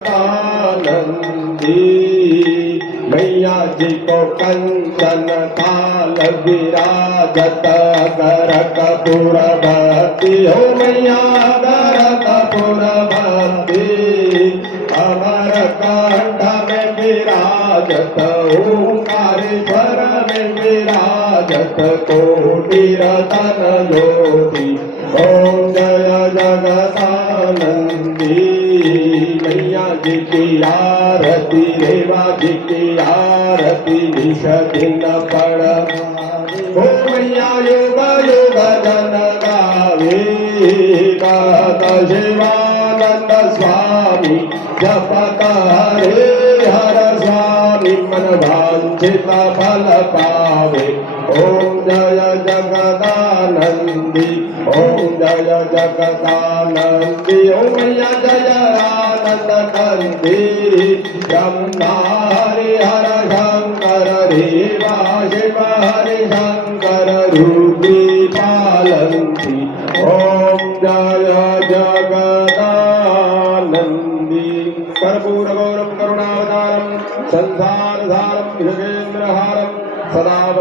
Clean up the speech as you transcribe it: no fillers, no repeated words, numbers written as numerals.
आनंदी मैया जी को कंचन काल विराजत अगर कपूर भक्ति हो मैया अगर कपूर भक्ति अमर कंठ में विराजत ओंकारेश्वर में विराजत कोटि रतन ज्योति ओम जय जगदानंदी मैया जी की आरती रेवा जी की आरती निश दिन पड़ ओ मैया युग युग जन गावे गात शिवानंद स्वामी जपत हरे हर स्वामी मन वांछित फल पावे ओम जय जगदानंदी ओम जय जगदानंदी ओम मैया जय आनंद कंदी ब्रह्मा हरि हर शंकर देवा शिव हरि शंकर रूपी पालंती ओम जय जगदानंदी कर्पूर गौरम करुणावतारम संसारधारम योगेंद्रहारम सदा